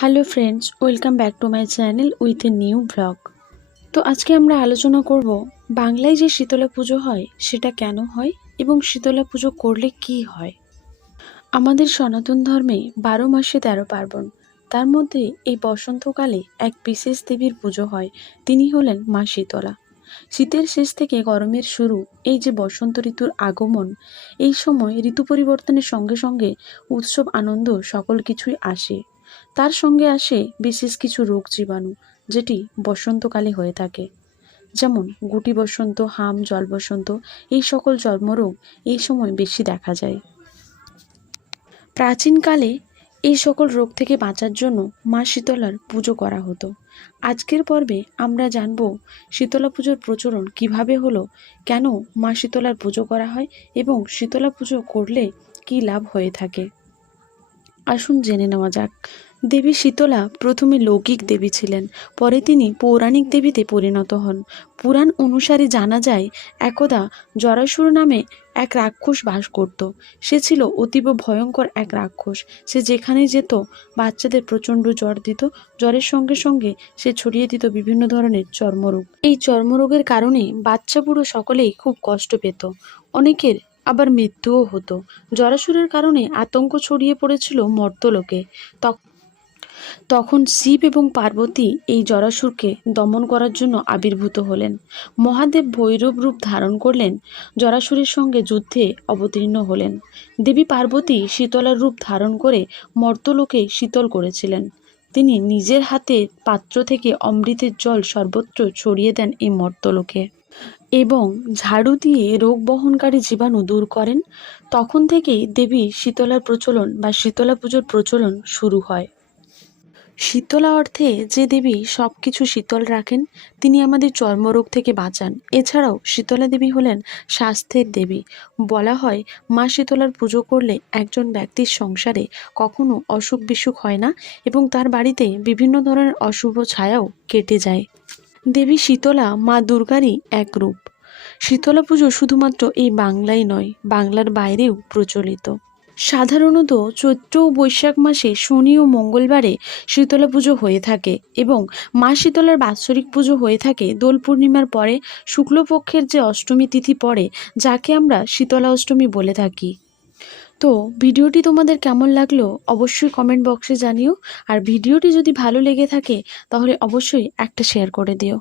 Hello friends, welcome back to my channel with a new blog. তো আজকে আমরা আলোচনা করব বাংলায় যে শীতলা পুজো হয় সেটা কেন হয় এবং শীতলা পুজো করলে কি হয়। আমাদের সনাতন ধর্মে 12 মাসে 13 পার্বণ, তার মধ্যে এই বসন্তকালে এক বিশেষ দেবীর পুজো হয়। তিনি হলেন মা শীতলা। শীতের শেষ থেকে গরমের শুরু, এই যে বসন্ত ঋতুর আগমন, এই সময় ঋতু পরিবর্তনের সঙ্গে সঙ্গে উৎসব আনন্দ সকল কিছুই আসে। তার সঙ্গে আসে বিশেষ কিছু রোগ জীবাণু, যেটি বসন্তকালে হয়ে থাকে। যেমন গুটি বসন্ত, হাম, জল বসন্ত, এই সকল চর্মরোগ এই সময় বেশি দেখা যায়। প্রাচীনকালে এই সকল রোগ থেকে বাঁচার জন্য মা শীতলার পুজো করা হতো। আজকের পর্বে আমরা জানব শীতলা পুজোর প্রচলন কিভাবে হলো, কেন মা শীতলার পুজো করা হয় এবং শীতলা পুজো করলে কী লাভ হয়ে থাকে। আসুন জেনে নেওয়া যাক। দেবী শীতলা প্রথমে লৌকিক দেবী ছিলেন, পরে তিনি পৌরাণিক দেবীতে পরিণত হন। পুরাণ অনুসারে জানা যায়, একদা জরাসুর নামে এক রাক্ষস বাস করত। সে ছিল অতীব ভয়ঙ্কর এক রাক্ষস। সে যেখানে যেত বাচ্চাদের প্রচণ্ড জ্বর দিত। জ্বরের সঙ্গে সঙ্গে সে ছড়িয়ে দিত বিভিন্ন ধরনের চর্মরোগ। এই চর্মরোগের কারণে বাচ্চা বুড়ো সকলেই খুব কষ্ট পেত, অনেকের আবার মৃত্যুও হতো। জরাসুরের কারণে আতঙ্ক ছড়িয়ে পড়েছিল মর্ত্যলোকে। তখন শিব এবং পার্বতী এই জরাসুরকে দমন করার জন্য আবির্ভূত হলেন। মহাদেব ভৈরব রূপ ধারণ করলেন, জরাসুরের সঙ্গে যুদ্ধে অবতীর্ণ হলেন। দেবী পার্বতী শীতলার রূপ ধারণ করে মর্ত্যলোকে শীতল করেছিলেন। তিনি নিজের হাতে পাত্র থেকে অমৃতের জল সর্বত্র ছড়িয়ে দেন এই মর্ত্যলোকে এবং ঝাড়ু দিয়ে রোগ বহনকারী জীবাণু দূর করেন। তখন থেকেই দেবী শীতলার প্রচলন বা শীতলা পুজোর প্রচলন শুরু হয়। শীতলা অর্থে যে দেবী সব কিছু শীতল রাখেন, তিনি আমাদের চর্মরোগ থেকে বাঁচান। এছাড়াও শীতলা দেবী হলেন স্বাস্থ্যের দেবী। বলা হয়, মা শীতলার পুজো করলে একজন ব্যক্তির সংসারে কখনো অসুখ বিসুখ হয় না এবং তার বাড়িতে বিভিন্ন ধরনের অশুভ ছায়াও কেটে যায়। দেবী শীতলা মা দুর্গারই এক রূপ। শীতলা পুজো শুধুমাত্র এই বাংলায় নয়, বাংলার বাইরেও প্রচলিত। সাধারণত চৈত্র ও বৈশাখ মাসে শনি ও মঙ্গলবারে শীতলা পুজো হয়ে থাকে এবং মা শীতলার বাৎসরিক পুজো হয়ে থাকে দোল পূর্ণিমার পরে শুক্লপক্ষের যে অষ্টমী তিথি পড়ে, যাকে আমরা শীতলা অষ্টমী বলে থাকি। তো ভিডিওটি তোমাদের কেমন লাগলো অবশ্যই কমেন্ট বক্সে জানিও, আর ভিডিওটি যদি ভালো লেগে থাকে তাহলে অবশ্যই একটা শেয়ার করে দিও।